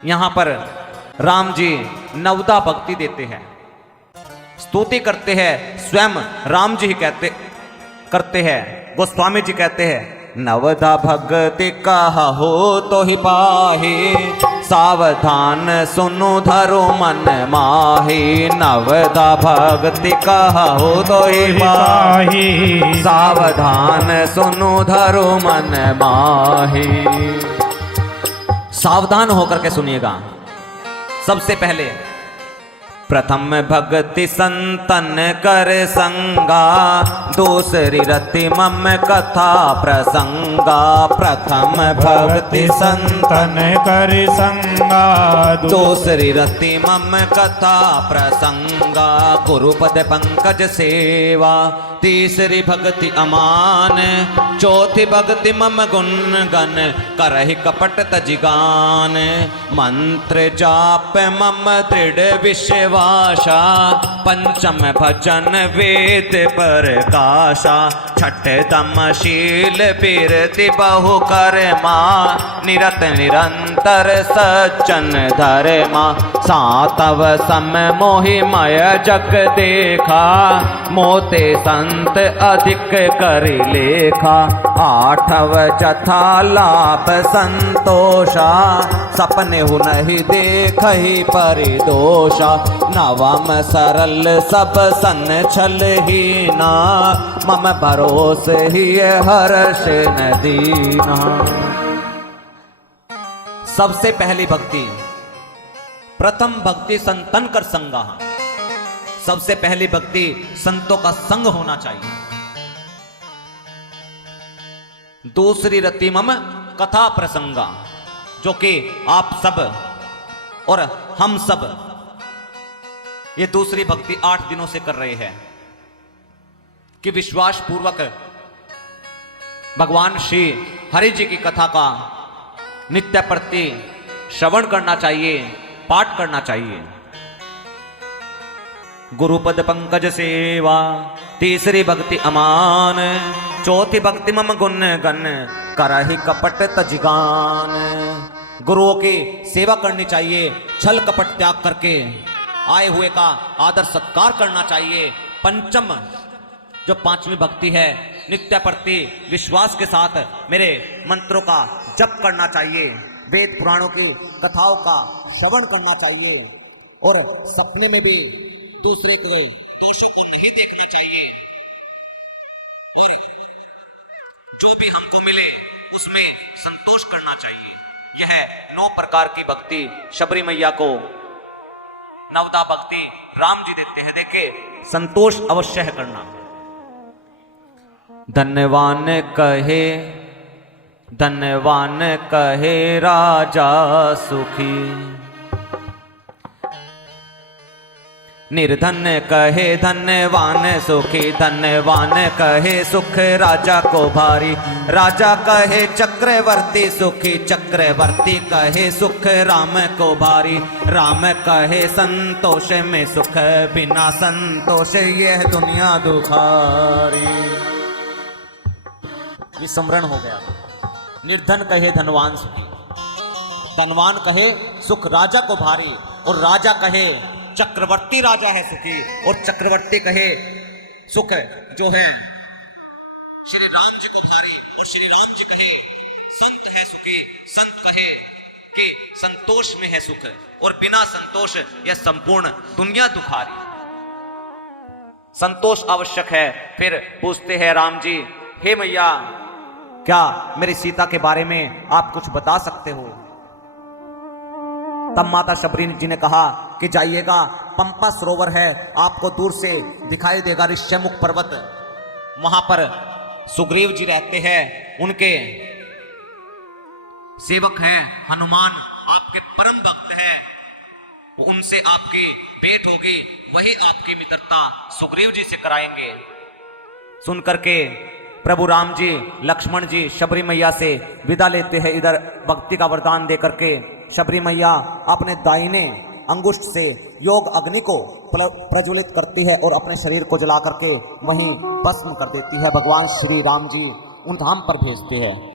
यहां पर राम जी नवदा भक्ति देते हैं, स्तुति करते हैं। स्वयं राम जी ही करते हैं। गोस्वामी जी कहते हैं, नवदा भक्ति कहा हो तो ही पाही, सावधान सुनो धरो मन माही। नवदा भक्ति कहा हो तो ही पाही, सावधान सुनो धरो मन माही। सावधान होकर के सुनिएगा। सबसे पहले प्रथम भक्ति संतन कर संगा, दूसरी रति मम कथा प्रसंगा। प्रथम भक्ति संतन कर संगा, दूसरी रति मम कथा प्रसंगा। गुरुपद पंकज सेवा, तीसरी भक्ति अमान। चौथी भक्ति मम गुण गन, करहि कपट तजिगान। मंत्र जाप मम दृढ़ विश्वासा, पंचम भजन वेद प्रकाशा। छठ दमशील बिरति बहु कर्मा, निरत निरंतर सज्जन धर्मा। सातव सम मोहि मय जग देखा, मोते संत अधिक कर लेखा। आठव जथा लाभ संतोषा, सपने हु नहीं देख ही परिदोषा। नवम सरल सब सन छल हीना, मम भरोस ही हर्ष न दीना। सबसे पहली भक्ति, प्रथम भक्ति संतन कर संगा। सबसे पहली भक्ति संतों का संग होना चाहिए। दूसरी रति मम कथा प्रसंगा, जो कि आप सब और हम सब ये दूसरी भक्ति 8 दिनों से कर रहे हैं कि विश्वास पूर्वक भगवान श्री हरि जी की कथा का नित्य प्रति श्रवण करना चाहिए, पाठ करना चाहिए। गुरुपद पंकज सेवा, तीसरी भक्ति अमान। चौथी भक्ति मम गुण गन, करहि कपट तजिगान। गुरुओं की सेवा करनी चाहिए, छल कपट त्याग करके आए हुए का आदर सत्कार करना चाहिए। पंचम जो 5वीं भक्ति है, नित्य प्रति विश्वास के साथ मेरे मंत्रों का जप करना चाहिए, वेद पुराणों की कथाओं का श्रवण करना चाहिए और सपने में भी दूसरे कोई दोषों को नहीं देखना चाहिए। और जो भी हमको मिले उसमें संतोष करना चाहिए। यह 9 प्रकार की भक्ति शबरी मैया को नवदा भक्ति राम जी देते हैं। देखे, संतोष अवश्य है करना। धन्यवान कहे राजा सुखी, निर्धन कहे धन्यवान सुखी। धन्यवान कहे सुख राजा को भारी, राजा कहे चक्रवर्ती सुखी। चक्रवर्ती कहे सुख राम को भारी, राम कहे संतोष में सुख, बिना संतोष यह दुनिया दुखारी। ये स्मरण हो गया। निर्धन कहे धनवान सुखी, धनवान कहे सुख राजा को भारी, और राजा कहे चक्रवर्ती राजा है सुखी, और चक्रवर्ती कहे सुख जो है श्री राम जी को भारी, और श्री राम जी कहे संत है सुखी। संत कहे कि संतोष में है सुख, और बिना संतोष यह संपूर्ण दुनिया दुखारी। संतोष आवश्यक है। फिर पूछते हैं राम जी, हे मैया, क्या मेरी सीता के बारे में आप कुछ बता सकते हो? तब माता शबरी जी ने कहा कि जाइएगा, पंपा सरोवर है, आपको दूर से दिखाई देगा ऋष्यमुख पर्वत। वहां पर सुग्रीव जी रहते हैं, उनके सेवक हैं हनुमान, आपके परम भक्त हैं। उनसे आपकी भेंट होगी, वही आपकी मित्रता सुग्रीव जी से कराएंगे। सुनकर के प्रभु राम जी, लक्ष्मण जी शबरी मैया से विदा लेते हैं। इधर भक्ति का वरदान देकर के शबरी मैया अपने दाहिने अंगुष्ठ से योग अग्नि को प्रज्वलित करती है और अपने शरीर को जला करके वहीं भस्म कर देती है। भगवान श्री राम जी उन धाम पर भेजते हैं।